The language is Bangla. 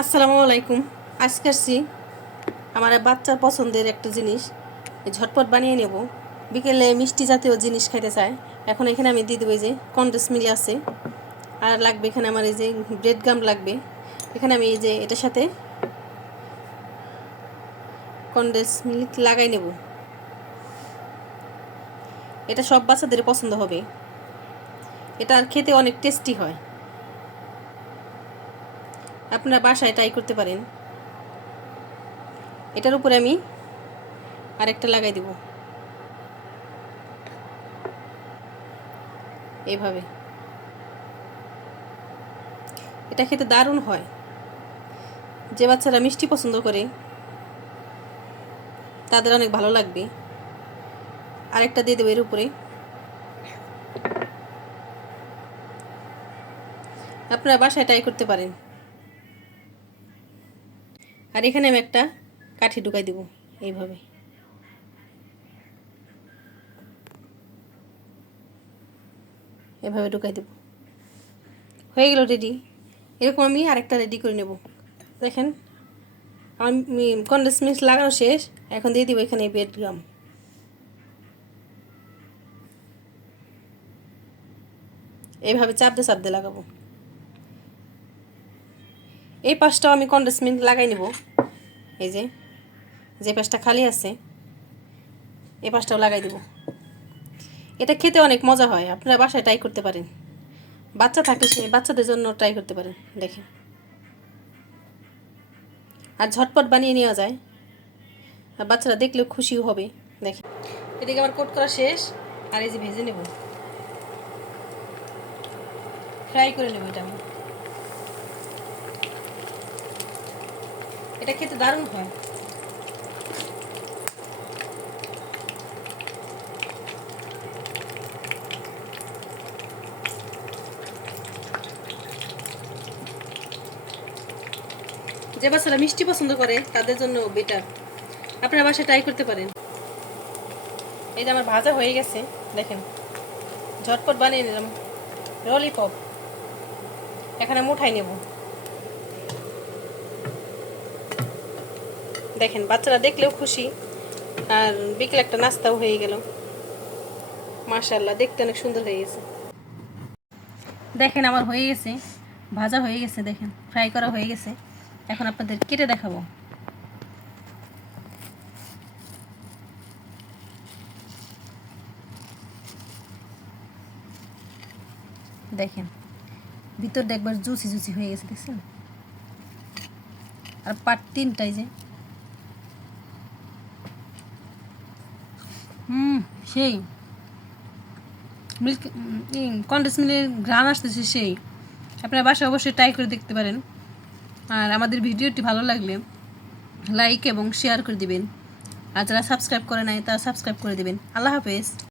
আসসালামু আলাইকুম। আজকে আসছি আমার বাচ্চার পছন্দের একটা জিনিস ঝটপট বানিয়ে নেব। বিকেলে মিষ্টি জাতীয় জিনিস খেতে চায়। এখন এখানে আমি দিয়ে দেবো এই যে কনডেন্স মিল্ক আছে, আর লাগবে এখানে আমার এই যে ব্রেড গাম লাগবে। এখানে আমি এই যে এটার সাথে কনডেন্স মিল্ক লাগাই নেব। এটা সব বাচ্চাদের পছন্দ হবে। এটা আর খেতে অনেক টেস্টি হয়। আপনারা বাসায় ট্রাই করতে পারেন। এটার উপরে আমি আরেকটা লাগাই দেব এইভাবে। এটা খেতে দারুণ হয়। যে বাচ্চারা মিষ্টি পছন্দ করে তাদের অনেক ভালো লাগবে। আরেকটা দিয়ে দেবো এর উপরে। আপনারা বাসায় ট্রাই করতে পারেন। আর এখানে আমি একটা কাঠি ঢুকাই দেব এইভাবে। এভাবে ঢুকাই দেব। হয়ে গেল রেডি। এরকম আমি আরেকটা রেডি করে নেব। দেখেন আমার কনডেন্স মিল্ক লাগানো শেষ। এখন দিয়ে দিব এখানে ব্রেড গাম। এইভাবে চাপতে চাপতে লাগাবো। এই পাশটাও আমি কনডেন্স মিল্ক লাগাই নেব। এই যে যে পাশটা খালি আছে এই পাশটাও লাগাই দেব। এটা খেতে অনেক মজা হয়। আপনারা বাসায় ট্রাই করতে পারেন। বাচ্চা থাকলে সে বাচ্চাদের জন্য ট্রাই করতে পারেন। দেখেন আর ঝটপট বানিয়ে নেওয়া যায়। আর বাচ্চারা দেখলেও খুশিও হবে। দেখেন এদিকে আমার কোট করা শেষ। আর এই যে ভেজে নেব, ফ্রাই করে নেব। এটা খেতে দারুণ হয়। যে বাচ্চারা মিষ্টি পছন্দ করে তাদের জন্য বেটার। আপনারা বাসায় ট্রাই করতে পারেন। এই যে আমার ভাজা হয়ে গেছে। দেখেন ঝটপট বানিয়ে নিলাম ললিপপ। এখানে মুঠাই নেব। দেখেন বাচ্চারা দেখলেও খুশি। আর বিকেল একটা নাস্তাও হয়ে গেল। মাশাআল্লাহ দেখতে অনেক সুন্দর হয়ে গেছে। দেখেন আমার হয়ে গেছে, ভাজা হয়ে গেছে। দেখেন ফ্রাই করা হয়ে গেছে। এখন আপনাদের কেটে দেখাবো। দেখেন ভিতরটা একবার জুসি জুসি হয়ে গেছে, দেখছেন? আর পাট তিনটাই যে সেই মিল্ক কনডেন্স মিল্কের ঘ্রাণ আসতেছে সেই। আপনারা বাসায় অবশ্যই ট্রাই করে দেখতে পারেন। আর আমাদের ভিডিওটি ভালো লাগলে লাইক এবং শেয়ার করে দিবেন। আর যারা সাবস্ক্রাইব করে নাই তারা সাবস্ক্রাইব করে দিবেন। আল্লাহ হাফেজ।